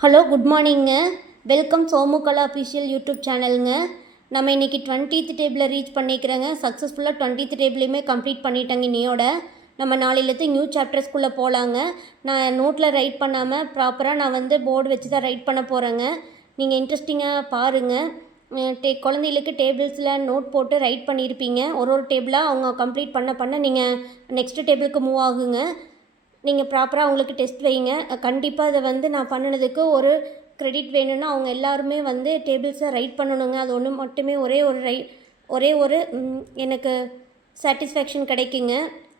Hello good மார்னிங்க. Welcome சோமுகலா official YouTube சேனலுங்க. நம்ம இன்றைக்கி 20th டேபிளை ரீச் பண்ணிக்கிறேங்க. சக்ஸஸ்ஃபுல்லாக 20th டேபிளையுமே கம்ப்ளீட் பண்ணிட்டேங்க. இன்னையோட நம்ம நாளையிலேருந்து நியூ சாப்டர்ஸ்குள்ளே போகலாங்க. நான் நோட்டில் ரைட் பண்ணாமல் ப்ராப்பராக நான் வந்து போர்டு வச்சு தான் ரைட் பண்ண போகிறேங்க. நீங்கள் இன்ட்ரெஸ்டிங்காக பாருங்கள். குழந்தைகளுக்கு டேபிள்ஸில் நோட் போட்டு ரைட் பண்ணியிருப்பீங்க. ஒரு டேபிளாக அவங்க கம்ப்ளீட் பண்ண நீங்கள் நெக்ஸ்ட் டேபிளுக்கு மூவ் ஆகுங்க. நீங்கள் ப்ராப்பராக அவங்களுக்கு டெஸ்ட் வைங்க. கண்டிப்பாக அதை வந்து நான் பண்ணினதுக்கு ஒரு க்ரெடிட் வேணும்னா அவங்க எல்லாருமே வந்து டேபிள்ஸை ரைட் பண்ணணுங்க. அது ஒன்று மட்டுமே ஒரே ஒரு எனக்கு சாட்டிஸ்ஃபேக்ஷன் கிடைக்குங்க.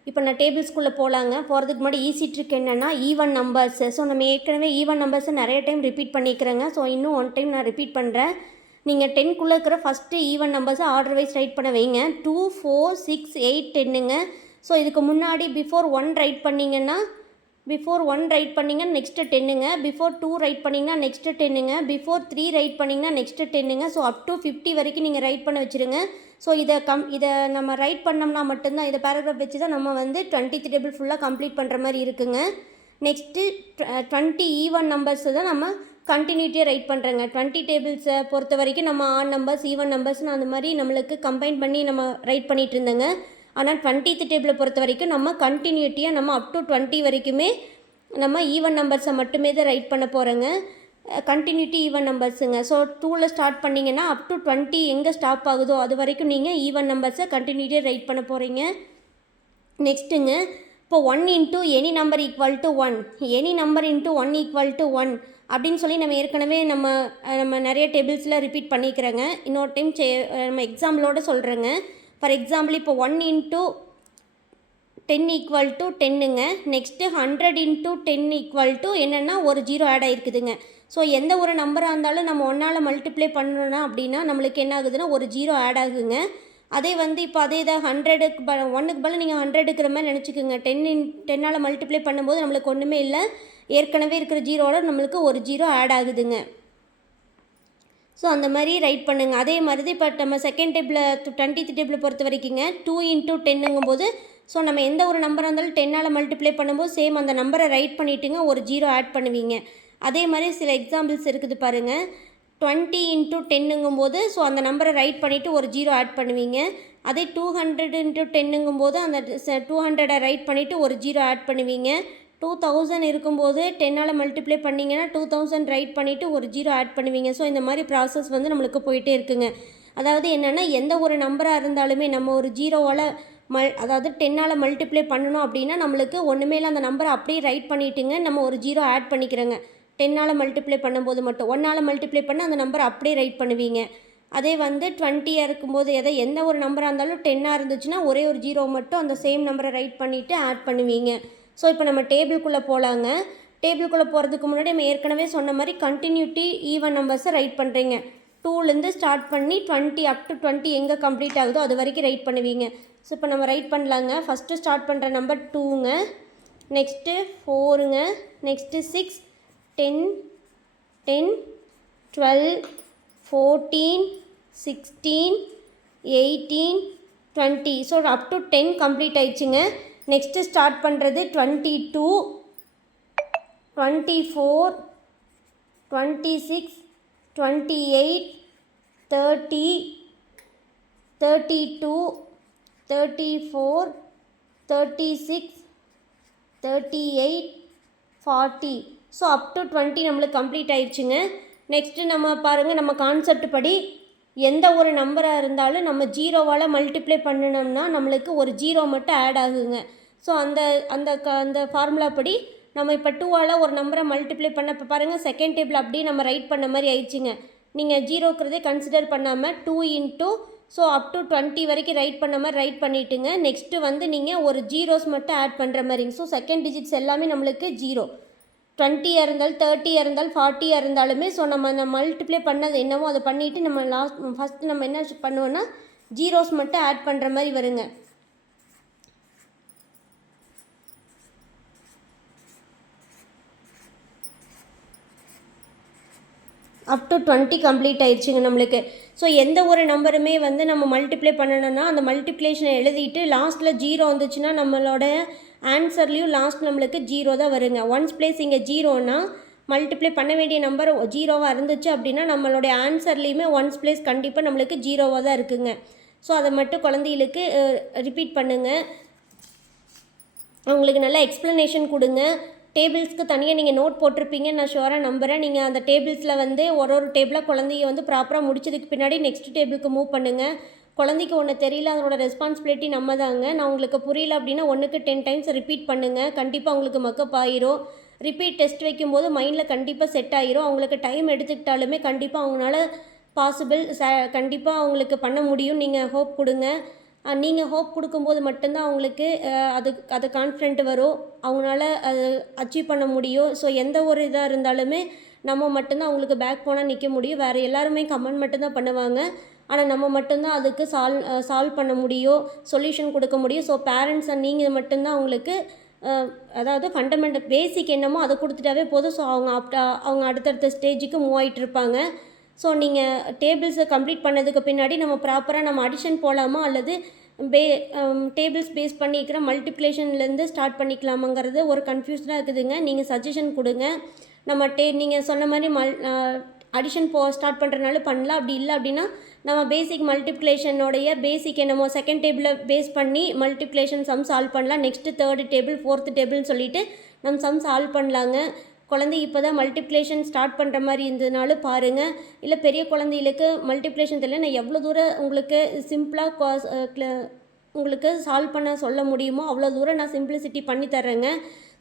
இப்போ நான் டேபிள்ஸ்குள்ளே போகிறதுக்கு முன்னாடி ஈஸி ட்ரிக் என்னென்னா ஈவன் நம்பர்ஸு. ஸோ நம்ம ஏற்கனவே ஈவன் நம்பர்ஸை நிறைய டைம் ரிப்பீட் பண்ணிக்கிறேங்க. ஸோ இன்னும் ஒன் டைம் நான் ரிப்பீட் பண்ணுறேன். நீங்கள் 10க்குள்ளே இருக்கிற ஃபஸ்ட்டு ஈவன் நம்பர்ஸை ஆர்டர் வைஸ் ரைட் பண்ண வைங்க. 2, 4, 6, 8, 10ங்க. ஸோ இதுக்கு முன்னாடி பிஃபோர் 1 ரைட் பண்ணிங்கன்னா நெக்ஸ்ட்டு 10ங்க. பிஃபோர் 2 ரைட் பண்ணிங்கன்னா நெக்ஸ்ட்டு 10ங்க. பிஃபோர் 3 ரைட் பண்ணிங்கன்னா நெக்ஸ்ட்டு 10ங்க. ஸோ அப் டு 50 வரைக்கும் நீங்கள் ரைட் பண்ண வச்சுருங்க. ஸோ இதை நம்ம ரைட் பண்ணோம்னா மட்டும்தான், இதை பேராகிராஃப் வச்சு தான் நம்ம வந்து 20th டேபிள் ஃபுல்லாக கம்ப்ளீட் பண்ணுற மாதிரி இருக்குங்க. நெக்ஸ்ட்டு 20 ஈவன் நம்பர்ஸை தான் நம்ம கண்டினியூட்டியாக ரைட் பண்ணுறேங்க. 20 டேபிள்ஸை பொறுத்த வரைக்கும் நம்ம ஆட் நம்பர்ஸ் ஈவன் நம்பர்ஸ்னு அந்த மாதிரி நம்மளுக்கு கம்பைன் பண்ணி நம்ம ரைட் பண்ணிகிட்டு இருந்தோங்க. ஆனால் 20th டேபிளை பொறுத்த வரைக்கும் நம்ம கண்டினியூட்டியாக நம்ம அப் டு 20 வரைக்குமே நம்ம ஈவன் நம்பர்ஸை மட்டுமே தான் ரைட் பண்ண போகிறோங்க. கண்டினியூட்டி ஈவன் நம்பர்ஸுங்க. ஸோ 2ல் ஸ்டார்ட் பண்ணிங்கன்னா அப் டு 20 எங்கே ஸ்டாப் ஆகுதோ அது வரைக்கும் நீங்கள் ஈவன் நம்பர்ஸை கண்டினியூட்டியாக ரைட் பண்ண போகிறீங்க. நெக்ஸ்ட்டுங்க, இப்போ 1 into any number equal to 1, any number into 1 equal to 1 அப்படின்னு சொல்லி நம்ம ஏற்கனவே நம்ம நிறைய டேபிள்ஸில் ரிப்பீட் பண்ணிக்கிறேங்க. இன்னொரு டைம் நம்ம எக்ஸாம்பிளோடு சொல்கிறேங்க. ஃபார் எக்ஸாம்பிள் இப்போ 1 இன்ட்டு 10 ஈக்குவல் டு 10ங்க. நெக்ஸ்ட்டு 100 இன்ட்டு 10 ஈக்குவல் டு என்னென்னா ஒரு 0 ஆட் ஆகிருக்குதுங்க. ஸோ எந்த ஒரு நம்பராக இருந்தாலும் நம்ம 1ஆல் மல்டிப்ளை பண்ணணும் அப்படின்னா நம்மளுக்கு என்ன ஆகுதுன்னா ஒரு 0 ஆட் ஆகுங்க. அதே வந்து இப்போ அதே தான் 100க்கு 1க்கு பதில் நீங்கள் 100க்குற மாதிரி நினச்சிக்கோங்க. 10ஆல் மல்டிப்ளை பண்ணும்போது நம்மளுக்கு ஒன்றுமே இல்லை, ஏற்கனவே இருக்கிற 0ஓட நம்மளுக்கு ஒரு 0 ஆட் ஆகுதுங்க. ஸோ அந்த மாதிரி ரைட் பண்ணுங்கள். அதே மாதிரி தான் இப்போ நம்ம செகண்ட் டேபிளை 20th டேபிளை பொறுத்த வரைக்குங்க 2 இன்ட்டு 10ங்கும்போது ஸோ நம்ம எந்த ஒரு நம்பராக இருந்தாலும் 10ஆல் மல்டிப்ளை பண்ணும்போது சேம் அந்த நம்பரை ரைட் பண்ணிவிட்டுங்க ஒரு 0 ஆட் பண்ணுவீங்க. அதே மாதிரி சில எக்ஸாம்பிள்ஸ் இருக்குது பாருங்கள். 20 இன்ட்டு 10ங்கும்போது ஸோ அந்த நம்பரை ரைட் பண்ணிவிட்டு ஒரு 0 ஆட் பண்ணுவீங்க. அதே 200 இன்ட்டு 10ங்கும்போது அந்த 200 ரைட் பண்ணிவிட்டு ஒரு 0 ஆட் பண்ணுவீங்க. 2000 இருக்கும்போது 10ஆல் மல்டிப்ளை பண்ணிங்கன்னா 2000 ரைட் பண்ணிவிட்டு ஒரு 0 ஆட் பண்ணுவீங்க. ஸோ இந்த மாதிரி ப்ராசஸ் வந்து நம்மளுக்கு போயிட்டே இருக்குங்க. அதாவது என்னென்னா எந்த ஒரு நம்பராக இருந்தாலுமே நம்ம ஒரு 0வால் அதாவது 10ஆல் மல்டிப்ளை பண்ணணும் அப்படின்னா நம்மளுக்கு ஒன்றுமே இல்லை, அந்த நம்பரை அப்படியே ரைட் பண்ணிவிட்டுங்க நம்ம ஒரு 0 ஆட் பண்ணிக்கிறோங்க. 10ஆல் மல்டிப்ளை பண்ணும்போது மட்டும் 1ஆல் மல்டிப்ளை பண்ண அந்த நம்பரை அப்படியே ரைட் பண்ணுவீங்க. அதே வந்து 20ஆக இருக்கும்போது எந்த ஒரு நம்பராக இருந்தாலும் 10ஆக இருந்துச்சுன்னா ஒரே ஒரு 0 மட்டும் அந்த சேம் நம்பரை ரைட் பண்ணிவிட்டு ஆட் பண்ணுவீங்க. ஸோ இப்போ நம்ம டேபிள்குள்ளே போகலாங்க. டேபிள்குள்ளே போகிறதுக்கு முன்னாடி நம்ம ஏற்கனவே சொன்ன மாதிரி கண்டினியூட்டி ஈவன் நம்பர்ஸை ரைட் பண்ணுறீங்க. 2லேருந்து ஸ்டார்ட் பண்ணி 20 அப் டு 20 எங்கே கம்ப்ளீட் ஆகுதோ அது வரைக்கும் ரைட் பண்ணுவீங்க. ஸோ இப்போ நம்ம ரைட் பண்ணலாங்க. ஃபஸ்ட்டு ஸ்டார்ட் பண்ணுற நம்பர் 2ங்க, நெக்ஸ்ட்டு 4ங்க, next 6, 10, 10, 12, 14, 16, 18, 20. So up to 10 complete ஆயிடுச்சுங்க. நெக்ஸ்ட்டு ஸ்டார்ட் பண்ணுறது 22, 24, 26, 28, 30, 32, 34, 36, 38, 40. ஸோ அப் டு 20 நம்மளுக்கு கம்ப்ளீட் ஆயிடுச்சுங்க. நெக்ஸ்ட்டு நம்ம பாருங்கள், நம்ம கான்செப்ட் படி எந்த ஒரு நம்பராக இருந்தாலும் நம்ம 0வால் மல்டிப்ளை பண்ணினோம்னா நம்மளுக்கு ஒரு 0 மட்டும் ஆட் ஆகுங்க. ஸோ அந்த ஃபார்முலா படி நம்ம இப்போ 2ஆல் ஒரு நம்பரை மல்டிப்ளை பண்ண இப்போ பாருங்கள் செகண்ட் டேபிள் அப்படியே நம்ம ரைட் பண்ண மாதிரி ஆயிடுச்சுங்க. நீங்கள் 0ங்கிறதே கன்சிடர் பண்ணாமல் 2 இன்ட்டு ஸோ அப் டு 20 வரைக்கும் ரைட் பண்ண மாதிரி ரைட் பண்ணிவிட்டுங்க. நெக்ஸ்ட்டு வந்து நீங்கள் ஒரு 0s மட்டும் ஆட் பண்ணுற மாதிரிங்க. ஸோ செகண்ட் டிஜிட்ஸ் எல்லாமே நம்மளுக்கு 0, 20 இருந்தாலும் 30 இருந்தாலும் 40 இருந்தாலுமே ஸோ நம்ம மல்டிப்ளை பண்ணது என்னவோ அதை பண்ணிவிட்டு நம்ம ஃபஸ்ட்டு நம்ம என்ன பண்ணுவோன்னா 0s மட்டும் ஆட் பண்ணுற மாதிரி வருங்க. அப் டு 20 கம்ப்ளீட் ஆயிடுச்சுங்க நம்மளுக்கு. ஸோ எந்த ஒரு நம்பருமே வந்து நம்ம மல்டிப்ளை பண்ணணும்னா அந்த மல்டிப்ளேஷனை எழுதிட்டு லாஸ்ட்டில் 0 வந்துச்சுன்னா நம்மளோட ஆன்சர்லேயும் லாஸ்ட் நம்மளுக்கு 0 தான் வருங்க. ஒன்ஸ் பிளேஸ் இங்கே 0னா மல்டிப்ளை பண்ண வேண்டிய நம்பர் 0வாக இருந்துச்சு அப்படின்னா நம்மளுடைய ஆன்சர்லேயுமே ஒன்ஸ் பிளேஸ் கண்டிப்பாக நம்மளுக்கு 0வாக தான் இருக்குங்க. ஸோ அதை மட்டும் குழந்தைகளுக்கு ரிப்பீட் பண்ணுங்கள். அவங்களுக்கு நல்லா எக்ஸ்ப்ளனேஷன் கொடுங்க. டேபிள்ஸ்க்கு தனியாக நீங்கள் நோட் போட்டிருப்பீங்கன்னு நான் ஷுவராக நம்புகிறேன். நீங்கள் அந்த டேபிள்ஸில் வந்து ஒரு டேபிளாக குழந்தைய வந்து ப்ராப்பராக முடிச்சதுக்கு பின்னாடி நெக்ஸ்ட் டேபிளுக்கு மூவ் பண்ணுங்கள். குழந்தைக்கு ஒன்று தெரியல, அதனோட ரெஸ்பான்சிபிலிட்டி நம்ம தாங்க. நான் உங்களுக்கு புரியல அப்படின்னா 1க்கு 10 டைம்ஸ் ரிப்பீட் பண்ணுங்கள். கண்டிப்பாக அவங்களுக்கு மக்கப் ஆயிரும். ரிப்பீட் டெஸ்ட் வைக்கும்போது மைண்டில் கண்டிப்பாக செட் ஆயிரும். அவங்களுக்கு டைம் எடுத்துக்கிட்டாலுமே கண்டிப்பாக அவங்களால பாசிபிள் கண்டிப்பாக அவங்களுக்கு பண்ண முடியும். நீங்கள் ஹோப் கொடுங்க. நீங்கள் ஹோப் கொடுக்கும்போது மட்டும்தான் அவங்களுக்கு அது கான்ஃபிடென்ட் வரும். அவங்களால அது அச்சீவ் பண்ண முடியும். ஸோ எந்த ஒரு இதாக இருந்தாலுமே நம்ம மட்டும்தான் அவங்களுக்கு பேக் போனால் நிற்க முடியும். வேறு எல்லாருமே கமெண்ட் மட்டும்தான் பண்ணுவாங்க. ஆனால் நம்ம மட்டும்தான் அதுக்கு சால்வ் பண்ண முடியும், சொல்யூஷன் கொடுக்க முடியும். ஸோ பேரண்ட்ஸ் நீங்கள் மட்டும்தான் அவங்களுக்கு அதாவது ஃபண்டமெண்டல் பேசிக் என்னமோ அதை கொடுத்துட்டாவே போதும். ஸோ அவங்க அடுத்தடுத்த ஸ்டேஜுக்கு மூவ் ஆகிட்டு இருப்பாங்க. ஸோ நீங்கள் டேபிள்ஸை கம்ப்ளீட் பண்ணதுக்கு பின்னாடி நம்ம ப்ராப்பராக நம்ம அடிஷன் போகலாமா அல்லது டேபிள்ஸ் பேஸ் பண்ணிக்கிற மல்டிப்ளிகேஷன்லேருந்து ஸ்டார்ட் பண்ணிக்கலாமாங்கிறது ஒரு கன்ஃபியூஸ்டாக இருக்குதுங்க. நீங்கள் சஜஷன் கொடுங்க. நம்ம நீங்கள் சொன்ன மாதிரி அடிஷன் ஸ்டார்ட் பண்ணுறதுனால பண்ணலாம். அப்படி இல்லை அப்படின்னா நம்ம பேசிக் மல்டிப்ளிகேஷனோடைய பேசிக் என்னமோ செகண்ட் டேபிளை பேஸ் பண்ணி மல்டிப்ளிகேஷன் சம் சால்வ் பண்ணலாம். நெக்ஸ்ட்டு 3rd டேபிள் 4th டேபிள்னு சொல்லிவிட்டு நம்ம சம் சால்வ் பண்ணலாங்க. குழந்தை இப்போ தான் மல்டிப்ளிகேஷன் ஸ்டார்ட் பண்ணுற மாதிரி இருந்ததுனாலும் பாருங்கள். இல்லை பெரிய குழந்தைகளுக்கு மல்டிப்ளிகேஷன் தெரியல, நான் எவ்வளோ தூரம் உங்களுக்கு சிம்பிளாக உங்களுக்கு சால்வ் பண்ண சொல்ல முடியுமோ அவ்வளோ தூரம் நான் சிம்பிளிசிட்டி பண்ணி தர்றேங்க.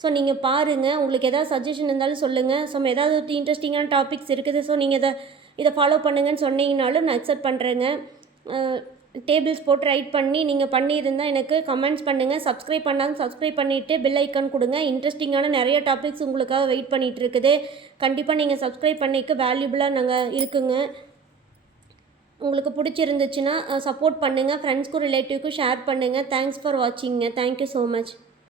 ஸோ நீங்கள் பாருங்கள். உங்களுக்கு எதாவது சஜஷன் இருந்தாலும் சொல்லுங்கள். ஸோ ஏதாவது இன்ட்ரெஸ்டிங்கான டாபிக்ஸ் இருக்குது, ஸோ நீங்கள் இதை ஃபாலோ பண்ணுங்கன்னு சொன்னீங்கனாலும் நான் அக்செப்ட் பண்ணுறேங்க. டேபிள்ஸ் போட்டு ரைட் பண்ணி நீங்கள் பண்ணியிருந்தால் எனக்கு கமெண்ட்ஸ் பண்ணுங்கள். சப்ஸ்கிரைப் பண்ணாலும் சப்ஸ்கிரைப் பண்ணிவிட்டு பெல் ஐக்கான் கொடுங்க. இன்ட்ரெஸ்டிங்கான நிறைய டாபிக்ஸ் உங்களுக்காக வெயிட் பண்ணிகிட்டு இருக்குது. கண்டிப்பாக நீங்கள் சப்ஸ்கிரைப் பண்ணிக்க வேல்யூபிளாக நாங்கள் இருக்குங்க. உங்களுக்கு பிடிச்சிருந்துச்சுன்னா சப்போர்ட் பண்ணுங்கள். ஃப்ரெண்ட்ஸ்க்கும் ரிலேட்டிவ்க்கும் ஷேர் பண்ணுங்கள். Thanks for வாட்சிங்க. Thank you so much.